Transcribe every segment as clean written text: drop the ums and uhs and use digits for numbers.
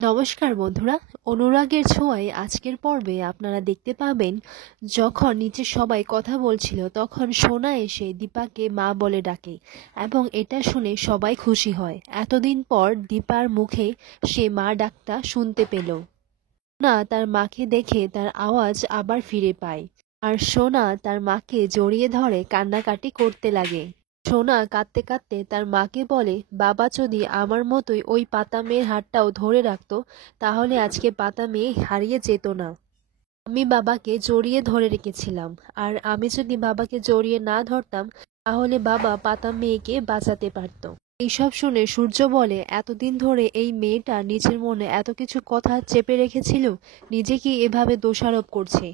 নমস্কার বন্ধুরা, অনুরাগের ছোঁয়ায় আজকের পর্বে আপনারা দেখতে পাবেন যখন নিচে সবাই কথা বলছিল তখন সোনা এসে দীপাকে মা বলে ডাকে এবং এটা শুনে সবাই খুশি হয়। এতদিন পর দীপার মুখে সে মা ডাকটা শুনতে পেল। সোনা তার মাকে দেখে তার আওয়াজ আবার ফিরে পায় আর সোনা তার মাকে জড়িয়ে ধরে কান্নাকাটি করতে লাগে। সোনা কাঁদতে কাঁদতে তার মাকে বলে, বাবা যদি আমার মতোই ওই পাতা মেয়ের হাতটাও ধরে রাখতো তাহলে আজকে পাতা মেয়ে হারিয়ে যেত না। আমি বাবাকে জড়িয়ে ধরে রেখেছিলাম, আর আমি যদি বাবাকে জড়িয়ে না ধরতাম তাহলে বাবা পাতা মেয়েকে বাঁচাতে পারত। এইসব শুনে সূর্য বলে, এতদিন ধরে এই মেয়েটা নিজের মনে এত কিছু কথা চেপে রেখেছিল, নিজেকে এভাবে দোষারোপ করছে।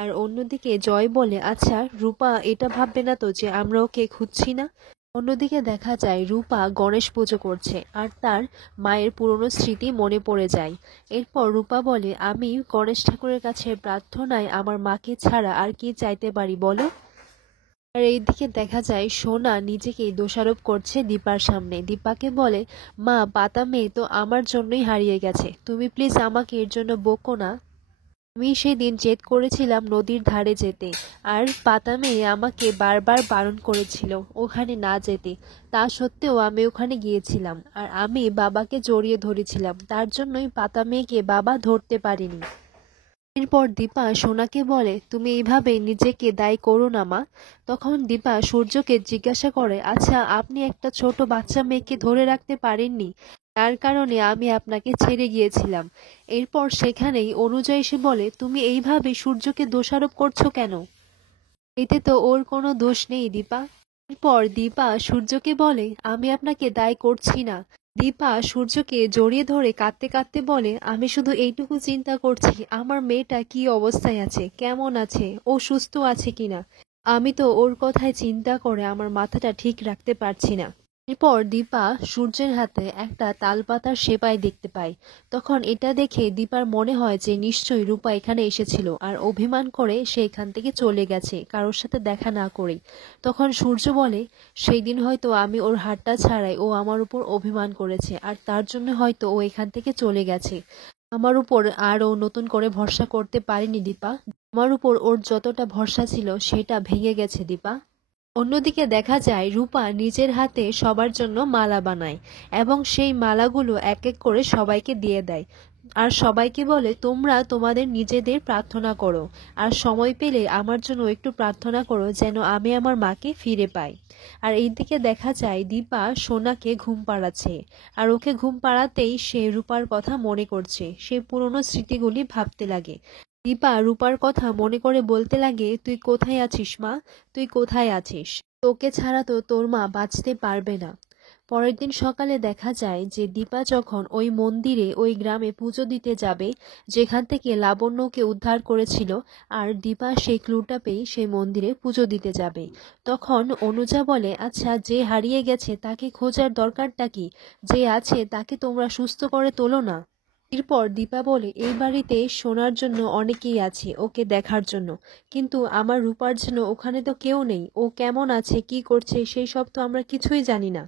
আর অন্যদিকে জয় বলে, আচ্ছা রূপা এটা ভাববে না তো যে আমরা ওকে খুঁজছি না? অন্যদিকে দেখা যায় রূপা গণেশ পুজো করছে আর তার মায়ের পুরনো স্মৃতি মনে পড়ে যায়। এরপর রূপা বলে, আমি গণেশ ঠাকুরের কাছে প্রার্থনায় আমার মাকে ছাড়া আর কি চাইতে পারি বলো? আর এইদিকে দেখা যায় সোনা নিজেকেই দোষারোপ করছে দীপার সামনে। দীপাকে বলে, মা পাতা মেয়ে তো আমার জন্যই হারিয়ে গেছে, তুমি প্লিজ আমাকে এর জন্য বকো না। আমি সেদিন জেদ করেছিলাম নদীর ধারে যেতে, আর পাতা মেয়ে আমাকে বারবার বারণ করেছিল ওখানে না যেতে। তা সত্ত্বেও আমি ওখানে গিয়েছিলাম আর আমি বাবাকে জড়িয়ে ধরেছিলাম, তার জন্যই পাতা মেয়েকে বাবা ধরতে পারেনি। এরপর দীপা সোনাকে বলে, তুমি এইভাবে নিজেকে দায়ী করো না মা। তখন দীপা সূর্যকে জিজ্ঞাসা করে, আচ্ছা আপনি একটা ছোট বাচ্চা মেয়েকে ধরে রাখতে পারেননি, তার কারণে আমি আপনাকে ছেড়ে গিয়েছিলাম। এরপর সেখানেই অনুজা এসে বলে, তুমি এইভাবে সূর্যকে দোষারোপ করছো কেন? এতে তো ওর কোনো দোষ নেই দীপা। এরপর দীপা সূর্যকে বলে, আমি আপনাকে দায়ী করছি না। দীপা সূর্যকে জড়িয়ে ধরে কাঁদতে কাঁদতে বলে, আমি শুধু এইটুকু চিন্তা করছি আমার মেয়েটা কি অবস্থায় আছে, কেমন আছে, ও সুস্থ আছে কিনা। আমি তো ওর কথায় চিন্তা করে আমার মাথাটা ঠিক রাখতে পারছি না। এরপর দীপা সূর্যের হাতে একটা তালপাতার সেপাই দেখতে পায়। তখন এটা দেখে দীপার মনে হয় যে নিশ্চয়ই রূপা এখানে এসেছিল আর অভিমান করে সে এখান থেকে চলে গেছে কারোর সাথে দেখা না করেই। তখন সূর্য বলে, সেই দিন হয়তো আমি ওর হাতটা ছাড়াই ও আমার উপর অভিমান করেছে আর তার জন্য হয়তো ও এখান থেকে চলে গেছে। আমার উপর আর ও নতুন করে ভরসা করতে পারেনি দীপা। আমার উপর ওর যতটা ভরসা ছিল সেটা ভেঙে গেছে দীপা। অন্যদিকে দেখা যায় রূপা নিজের হাতে সবার জন্য মালা বানায় এবং সেই মালাগুলো এক এক করে সবাইকে দিয়ে দেয় আর সবাইকে বলে, তোমরা তোমাদের নিজেদের প্রার্থনা করো আর সময় পেলে আমার জন্য একটু প্রার্থনা করো যেন আমি আমার মাকে ফিরে পাই। আর এইদিকে দেখা যায় দীপা সোনাকে ঘুম পাড়াচ্ছে আর ওকে ঘুম পাড়াতেই সে রূপার কথা মনে করছে, সে পুরনো স্মৃতিগুলি ভাবতে লাগে। দীপা রূপার কথা মনে করে বলতে লাগে, তুই কোথায় আছিস মা, তুই কোথায় আছিস? তোকে ছাড়া তো তোর মা বাঁচতে পারবে না। পরের দিন সকালে দেখা যায় যে দীপা যখন ওই মন্দিরে ওই গ্রামে পুজো দিতে যাবে যেখান থেকে লাবণ্যকে উদ্ধার করেছিল, আর দীপা সেই ক্লুটা পেয়ে সেই মন্দিরে পুজো দিতে যাবে, তখন অনুজা বলে, আচ্ছা যে হারিয়ে গেছে তাকে খোঁজার দরকারটা কি, যে আছে তাকে তোমরা সুস্থ করে তোলো না। এরপর দীপা বলে, এই বাড়িতে শোনার জন্য অনেকেই আছে ওকে দেখার জন্য, কিন্তু আমার রূপার জন্য ওখানে তো কেউ নেই, ও কেমন আছে কি করছে সেই সব তো আমরা কিছুই জানি না।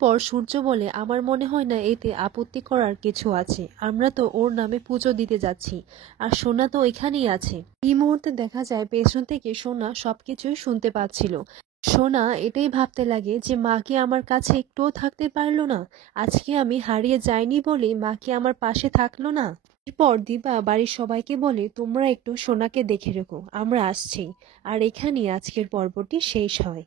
পর সূর্য বলে, আমার মনে হয় না এতে আপত্তি করার কিছু আছে, আমরা তো ওর নামে পুজো দিতে যাচ্ছি আর সোনা তো এখানেই আছে। এই মুহূর্তে দেখা যায় পেছন থেকে সোনা সবকিছুই শুনতে পাচ্ছিল। সোনা এটাই ভাবতে লাগে যে মা কি আমার কাছে একটুও থাকতে পারলো না, আজকে আমি হারিয়ে যাইনি বলে মা কি আমার পাশে থাকলো না। এরপর দীপা বাড়ির সবাইকে বলে, তোমরা একটু সোনাকে দেখে রেখো, আমরা আসছি। আর এখানেই আজকের পর্বটি শেষ হয়।